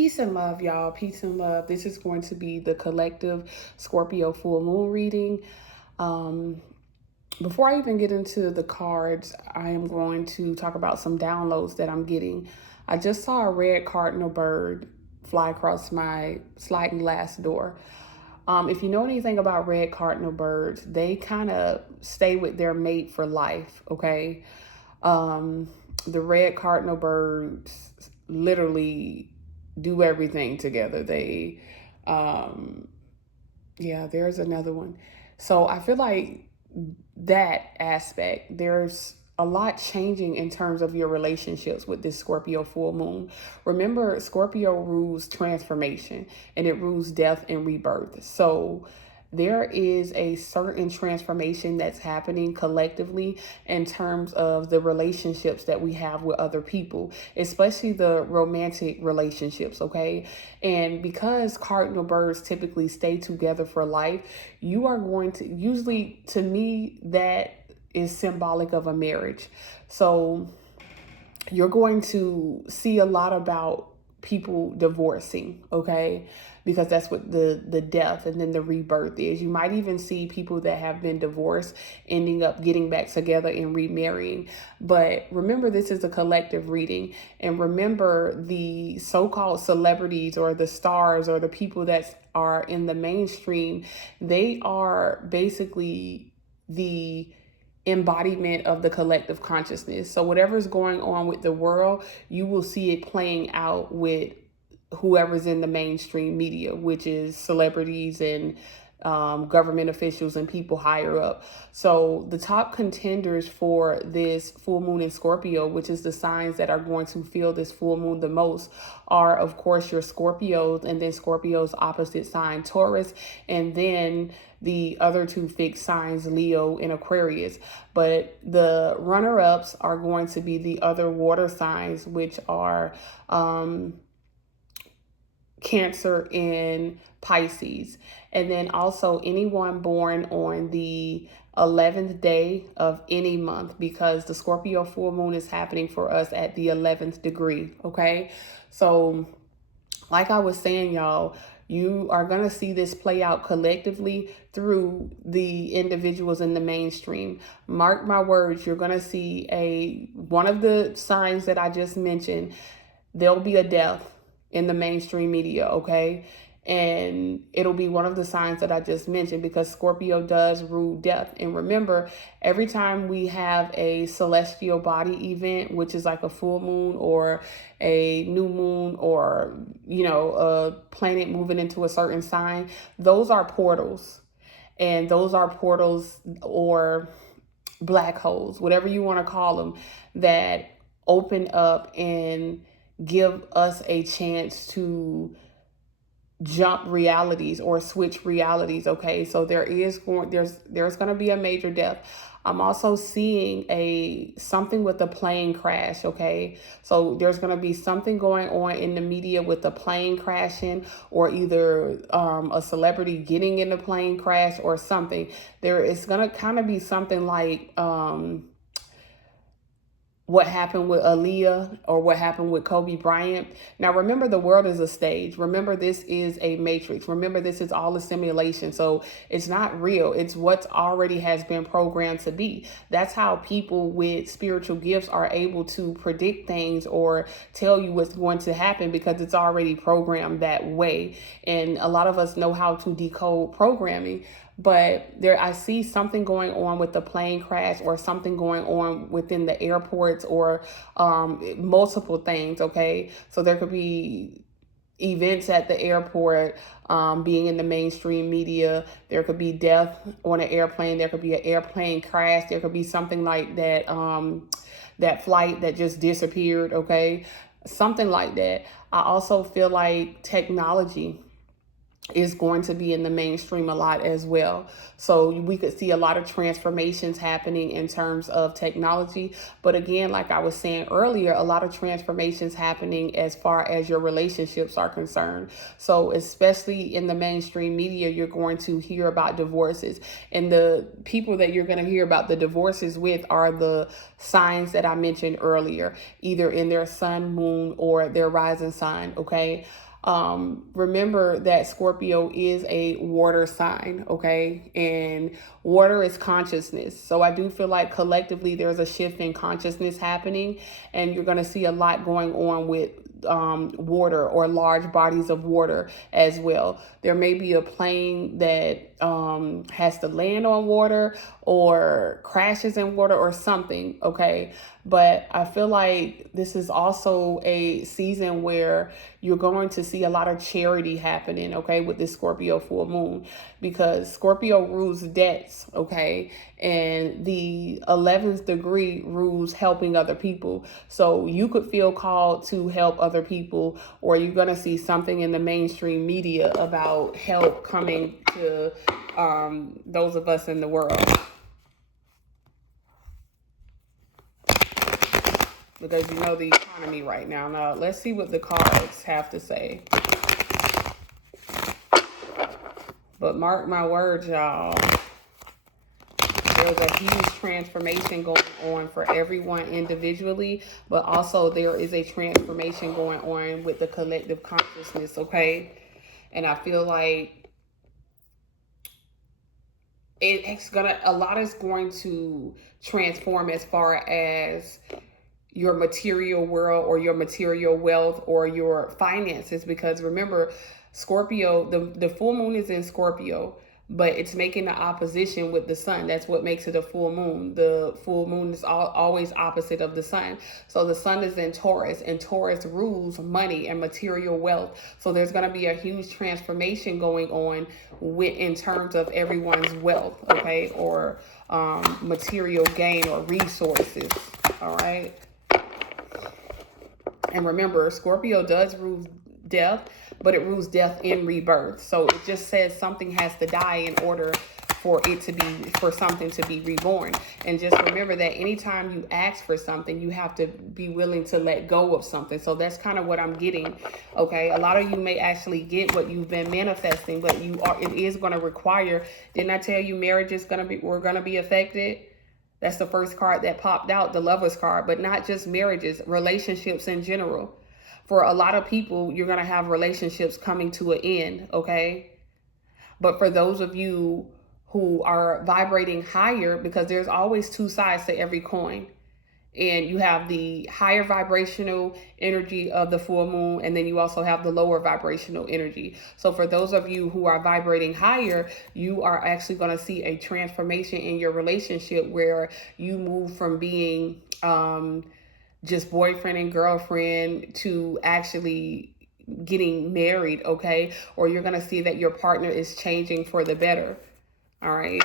Peace and love, y'all. Peace and love. This is going to be the collective Scorpio full moon reading. Um, Before I even get into the cards, I am going to talk about some downloads that I'm getting. I just saw a red cardinal bird fly across my sliding glass door. If you know anything about red cardinal birds, they kind of stay with their mate for life, okay? Um, the red cardinal birds literally do everything together. Um, yeah, there's another one. So I feel like that aspect, there's a lot changing in terms of your relationships with this Scorpio full moon. Remember, Scorpio rules transformation and it rules death and rebirth. So there is a certain transformation that's happening collectively in terms of the relationships that we have with other people, especially the romantic relationships, okay? And because cardinal birds typically stay together for life, you are going to, usually to me, that is symbolic of a marriage. So you're going to see a lot about people divorcing, okay? Because that's what the death and then the rebirth is. You might even see people that have been divorced ending up getting back together and remarrying. But remember, this is a collective reading. And remember, the so-called celebrities or the stars or the people that are in the mainstream, they are basically the embodiment of the collective consciousness. So whatever's going on with the world, you will see it playing out with whoever's in the mainstream media, which is celebrities and government officials and people higher up. So the top contenders for this full moon in Scorpio, which is the signs that are going to feel this full moon the most, are of course your Scorpios, and then Scorpio's opposite sign Taurus, and then the other two fixed signs, Leo and Aquarius. But the runner-ups are going to be the other water signs, which are Cancer and Pisces. And then also anyone born on the 11th day of any month, because the Scorpio full moon is happening for us at the 11th degree, okay? So like I was saying, y'all, you are going to see this play out collectively through the individuals in the mainstream. Mark my words, you're going to see one of the signs that I just mentioned, there'll be a death in the mainstream media, okay? And it'll be one of the signs that I just mentioned, because Scorpio does rule death. And remember, every time we have a celestial body event, which is like a full moon or a new moon or, a planet moving into a certain sign, those are portals. And those are portals or black holes, whatever you want to call them, that open up and give us a chance to jump realities or switch realities, okay? So there's going to be a major death. I'm also seeing something with a plane crash, okay? So there's going to be something going on in the media with the plane crashing, or either a celebrity getting in a plane crash or something. There is going to kind of be something like what happened with Aaliyah or what happened with Kobe Bryant. Now, remember, the world is a stage. Remember, this is a matrix. Remember, this is all a simulation. So it's not real. It's what's already has been programmed to be. That's how people with spiritual gifts are able to predict things or tell you what's going to happen, because it's already programmed that way. And a lot of us know how to decode programming. But I see something going on with the plane crash, or something going on within the airports, or multiple things, okay? So there could be events at the airport being in the mainstream media. There could be death on an airplane. There could be an airplane crash. There could be something like that, that flight that just disappeared, okay? Something like that. I also feel like technology is going to be in the mainstream a lot as well. So we could see a lot of transformations happening in terms of technology. But again, like I was saying earlier, a lot of transformations happening as far as your relationships are concerned. So especially in the mainstream media, you're going to hear about divorces. And the people that you're going to hear about the divorces with are the signs that I mentioned earlier, either in their sun, moon, or their rising sign, okay? Remember that Scorpio is a water sign, okay? And water is consciousness. So I do feel like collectively there's a shift in consciousness happening, and you're going to see a lot going on with water or large bodies of water as well. There may be a plane that has to land on water or crashes in water or something, okay? But I feel like this is also a season where you're going to see a lot of charity happening, okay, with this Scorpio full moon, because Scorpio rules debts, okay, and the 11th degree rules helping other people. So you could feel called to help other people, or you're going to see something in the mainstream media about help coming to those of us in the world. Because you know the economy right now. Now, let's see what the cards have to say. But mark my words, y'all. There's a huge transformation going on for everyone individually, but also there is a transformation going on with the collective consciousness, okay? And I feel like a lot is going to transform as far as your material world or your material wealth or your finances, because remember, Scorpio, the full moon is in Scorpio, but it's making the opposition with the sun. That's what makes it a full moon. The full moon is always opposite of the sun. So the sun is in Taurus, and Taurus rules money and material wealth. So there's going to be a huge transformation going on in terms of everyone's wealth, okay, or material gain or resources, all right? And remember, Scorpio does rule death, but it rules death in rebirth. So it just says something has to die in order for something to be reborn. And just remember that anytime you ask for something, you have to be willing to let go of something. So that's kind of what I'm getting. Okay. A lot of you may actually get what you've been manifesting, but it is going to require, didn't I tell you marriage is we're going to be affected? That's the first card that popped out, the Lovers card, but not just marriages, relationships in general. For a lot of people, you're going to have relationships coming to an end, okay? But for those of you who are vibrating higher, because there's always two sides to every coin. And you have the higher vibrational energy of the full moon, and then you also have the lower vibrational energy. So for those of you who are vibrating higher, you are actually going to see a transformation in your relationship where you move from being just boyfriend and girlfriend to actually getting married, okay? Or you're going to see that your partner is changing for the better, all right?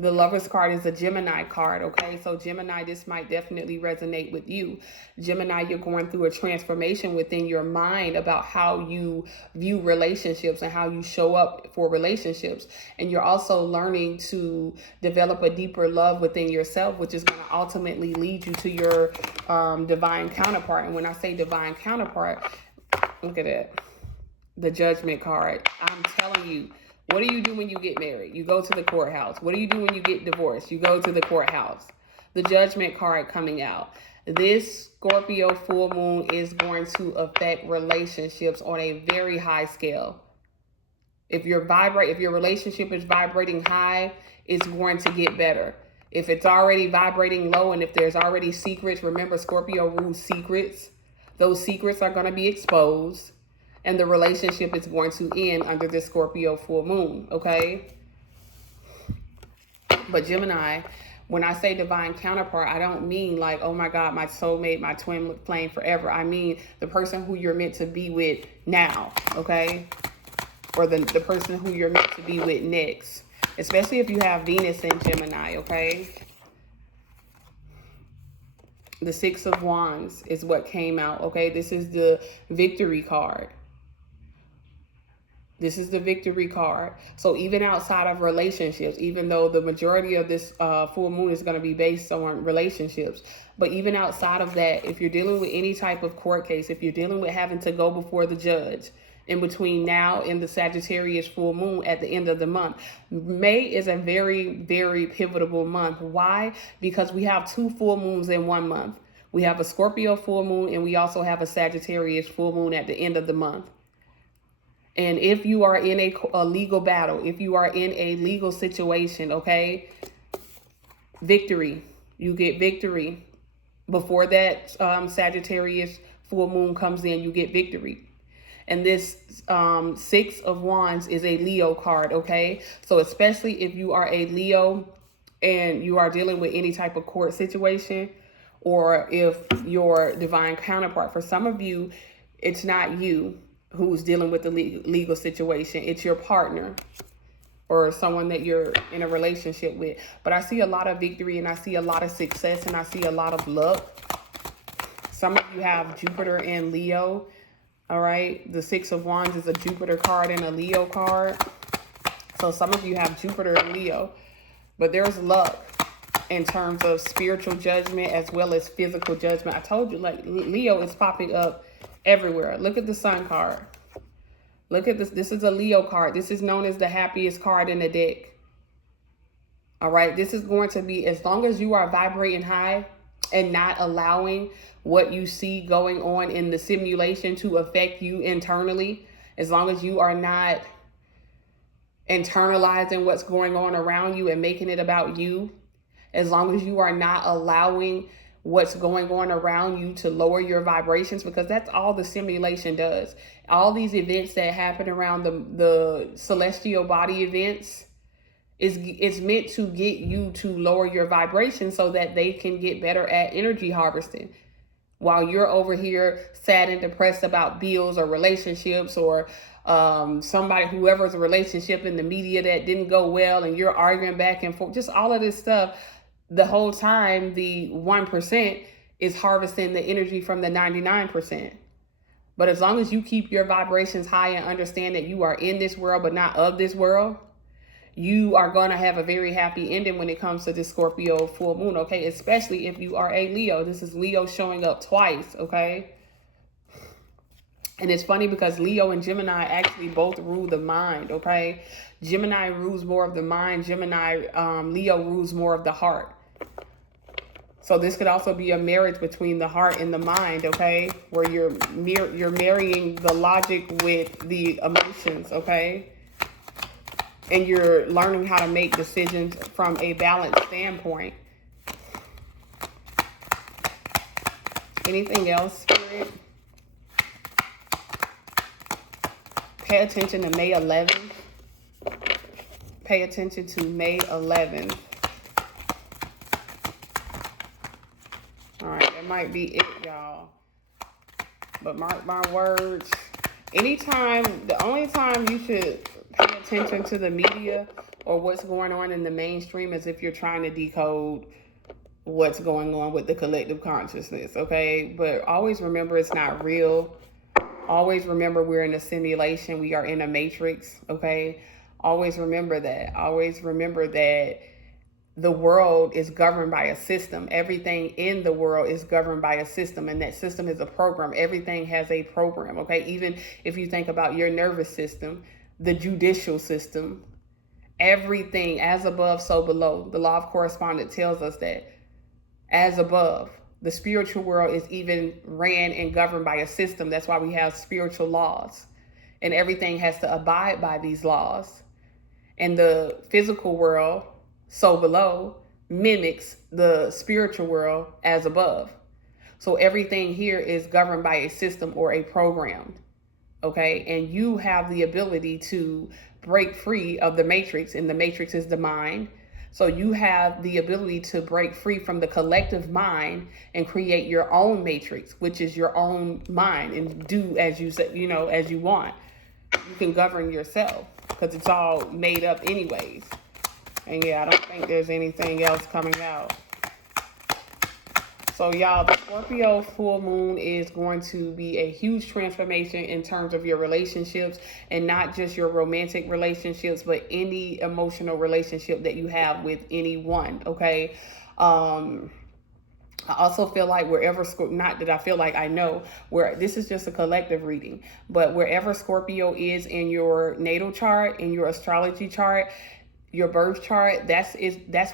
The Lovers card is a Gemini card, okay? So Gemini, this might definitely resonate with you. Gemini, you're going through a transformation within your mind about how you view relationships and how you show up for relationships. And you're also learning to develop a deeper love within yourself, which is going to ultimately lead you to your divine counterpart. And when I say divine counterpart, look at that. The Judgment card. I'm telling you, what do you do when you get married? You go to the courthouse. What do you do when you get divorced? You go to the courthouse. The Judgment card coming out. This Scorpio full moon is going to affect relationships on a very high scale. If your relationship is vibrating high, it's going to get better. If it's already vibrating low and if there's already secrets, remember Scorpio rules secrets. Those secrets are going to be exposed. And the relationship is going to end under this Scorpio full moon, okay? But Gemini, when I say divine counterpart, I don't mean like, oh my God, my soulmate, my twin flame forever. I mean the person who you're meant to be with now, okay? Or the person who you're meant to be with next. Especially if you have Venus in Gemini, okay? The Six of Wands is what came out, okay? This is the Victory card. This is the victory card. So even outside of relationships, even though the majority of this full moon is going to be based on relationships, but even outside of that, if you're dealing with any type of court case, if you're dealing with having to go before the judge in between now and the Sagittarius full moon at the end of the month, May is a very, very pivotal month. Why? Because we have 2 full moons in 1 month. We have a Scorpio full moon, and we also have a Sagittarius full moon at the end of the month. And if you are in a legal battle, if you are in a legal situation, okay, victory, you get victory. Before that Sagittarius full moon comes in, you get victory. And this 6 of Wands is a Leo card, okay? So especially if you are a Leo and you are dealing with any type of court situation, or if your divine counterpart, for some of you, it's not you who's dealing with the legal situation, it's your partner or someone that you're in a relationship with. But I see a lot of victory, and I see a lot of success, and I see a lot of luck. Some of you have Jupiter and Leo. All right, the 6 of Wands is a Jupiter card and a Leo card. So some of you have Jupiter and Leo, but there's luck in terms of spiritual judgment as well as physical judgment. I told you, like, Leo is popping up everywhere. Look at the Sun card. Look at this. This is a Leo card. This is known as the happiest card in the deck. All right. This is going to be, as long as you are vibrating high and not allowing what you see going on in the simulation to affect you internally, as long as you are not internalizing what's going on around you and making it about you, as long as you are not allowing what's going on around you to lower your vibrations, because that's all the simulation does. All these events that happen around the celestial body events is meant to get you to lower your vibrations so that they can get better at energy harvesting. While you're over here sad and depressed about bills or relationships, or somebody, whoever's a relationship in the media that didn't go well, and you're arguing back and forth, just all of this stuff, the whole time the 1% is harvesting the energy from the 99%. But as long as you keep your vibrations high and understand that you are in this world but not of this world, you are going to have a very happy ending when it comes to this Scorpio full moon, okay? Especially if you are a Leo. This is Leo showing up twice, okay? And it's funny because Leo and Gemini actually both rule the mind, okay? Gemini rules more of the mind. Leo rules more of the heart. So this could also be a marriage between the heart and the mind, okay? Where you're marrying the logic with the emotions, okay? And you're learning how to make decisions from a balanced standpoint. Anything else, Spirit? Pay attention to May 11th. Pay attention to May 11th. All right, that might be it, y'all. But mark my words. The only time you should pay attention to the media or what's going on in the mainstream is if you're trying to decode what's going on with the collective consciousness, okay? But always remember it's not real. Always remember we're in a simulation. We are in a matrix, okay? Always remember that. Always remember that the world is governed by a system. Everything in the world is governed by a system, and that system is a program. Everything has a program, okay? Even if you think about your nervous system, the judicial system, everything, as above, so below. The law of correspondence tells us that as above. The spiritual world is even ran and governed by a system. That's why we have spiritual laws, and everything has to abide by these laws. And the physical world, so below, mimics the spiritual world as above. So everything here is governed by a system or a program, okay? And you have the ability to break free of the matrix, and the matrix is the mind. So you have the ability to break free from the collective mind and create your own matrix, which is your own mind, and do as you say, as you want. You can govern yourself because it's all made up anyways. And yeah, I don't think there's anything else coming out. So y'all, the Scorpio full moon is going to be a huge transformation in terms of your relationships, and not just your romantic relationships, but any emotional relationship that you have with anyone, okay? I also feel like wherever, not that I feel like, I know, where this is just a collective reading, but wherever Scorpio is in your natal chart, in your astrology chart, your birth chart, that's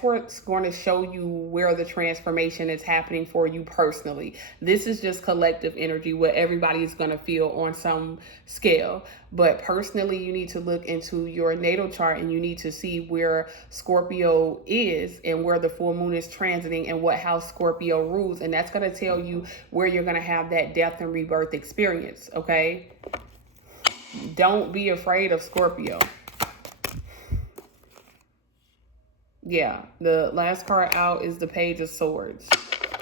where it's going to show you where the transformation is happening for you personally. This is just collective energy, what everybody is going to feel on some scale. But personally, you need to look into your natal chart, and you need to see where Scorpio is and where the full moon is transiting and what house Scorpio rules. And that's going to tell you where you're going to have that death and rebirth experience, okay? Don't be afraid of Scorpio. Yeah, the last card out is the Page of Swords.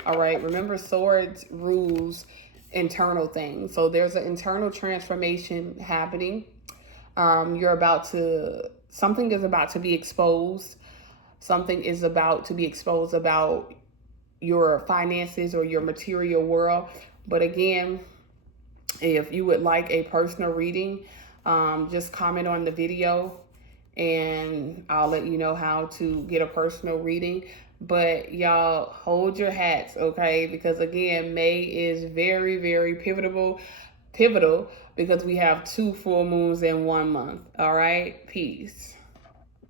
All right, remember, swords rules internal things. So there's an internal transformation happening. Something is about to be exposed. Something is about to be exposed about your finances or your material world. But again, if you would like a personal reading, just comment on the video and I'll let you know how to get a personal reading. But y'all, hold your hats, okay? Because again, May is very, very pivotal because we have 2 full moons in 1 month. All right, peace.